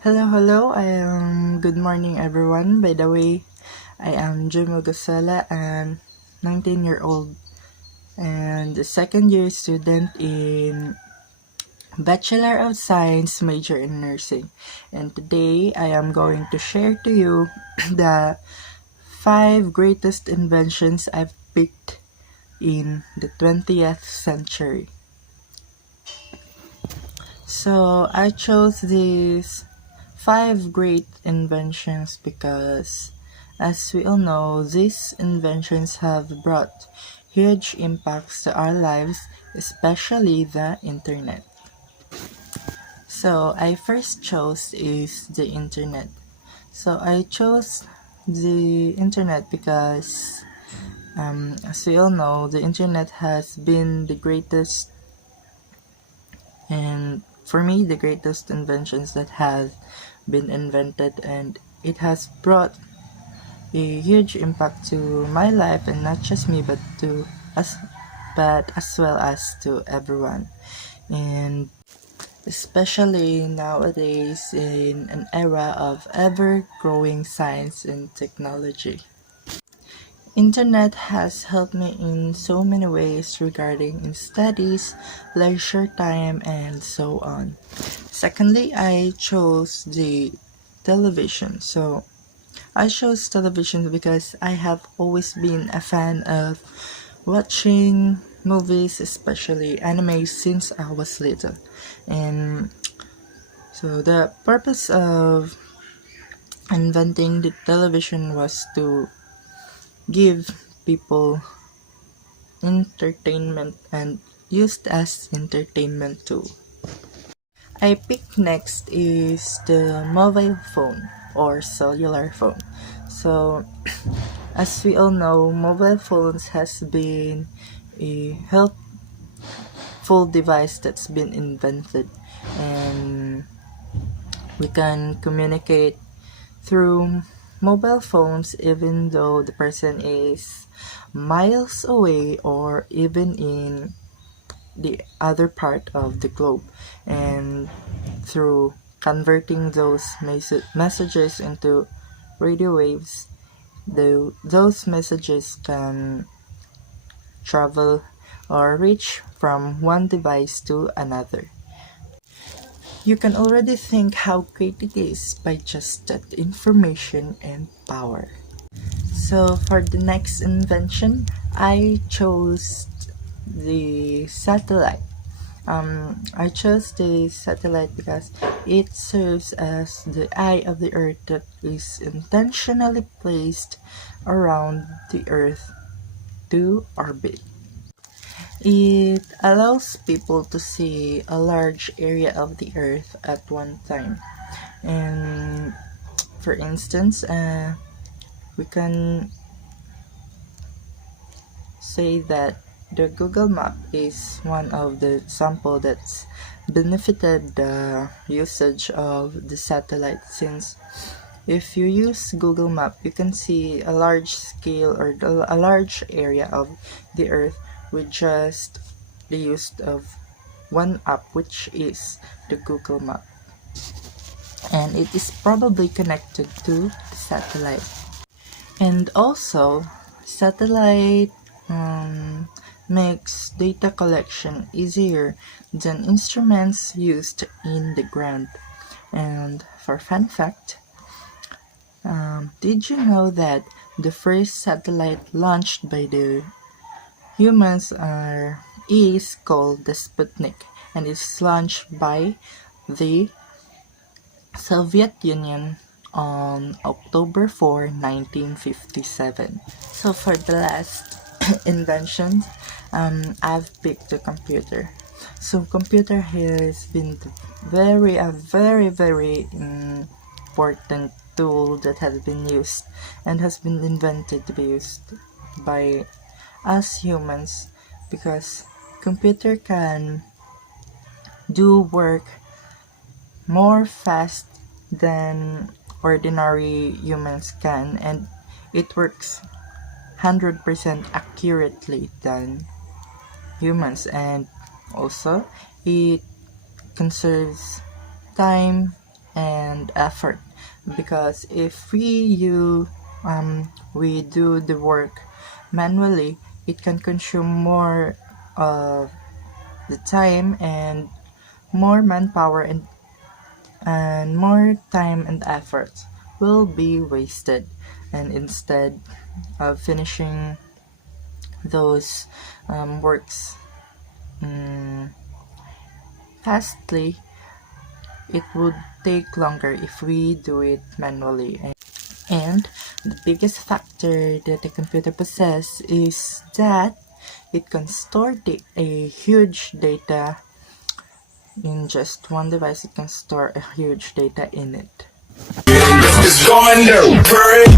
Hello. Good morning, everyone. By the way, I am Jimo Gosela, and 19-year-old and a second-year student in Bachelor of Science major in nursing. And today, I am going to share to you the 5 greatest inventions I've picked in the 20th century. So I chose these 5 great inventions because, as we all know, these inventions have brought huge impacts to our lives, especially the internet. So I first chose is the internet. So I chose the internet because, as we all know, the internet has been the greatest, and for me, the greatest inventions that have been invented, and it has brought a huge impact to my life, and not just me, but to us, but as well as to everyone. And especially nowadays, in an era of ever-growing science and technology, internet has helped me in so many ways regarding in studies, leisure time, and so on. Secondly, I chose the television. So I chose television because I have always been a fan of watching movies, especially anime, since I was little. And so the purpose of inventing the television was to give people entertainment and used as entertainment too. I pick next is the mobile phone or cellular phone. So as we all know, mobile phones has been a helpful device that's been invented, and we can communicate through mobile phones even though the person is miles away or even in the other part of the globe. And through converting those messages into radio waves, those messages can travel or reach from one device to another. You can already think how great it is by just that information and power. So for the next invention, I chose the satellite. I chose the satellite because it serves as the eye of the Earth that is intentionally placed around the Earth to orbit. It allows people to see a large area of the Earth at one time. And for instance, we can say that the Google Map is one of the example that's benefited the usage of the satellite, since if you use Google Map, you can see a large scale or a large area of the Earth with just the use of one app, which is the Google Map. And it is probably connected to satellite. And also, satellite makes data collection easier than instruments used in the ground. And for fun fact, did you know that the first satellite launched by the humans is called the Sputnik, and is launched by the Soviet Union on October 4, 1957. So for the last invention, I've picked the computer. So computer has been a very important tool that has been used and has been invented to be used by us humans, because computer can do work more fast than ordinary humans can, and it works 100% accurately than humans. And also it conserves time and effort, because if we do the work manually, it can consume more of the time and more manpower, and more time and effort will be wasted. And instead of finishing those works fastly, it would take longer if we do it manually. And the biggest factor that a computer possesses is that it can store a huge data in just one device. It can store a huge data in it. It's going to break.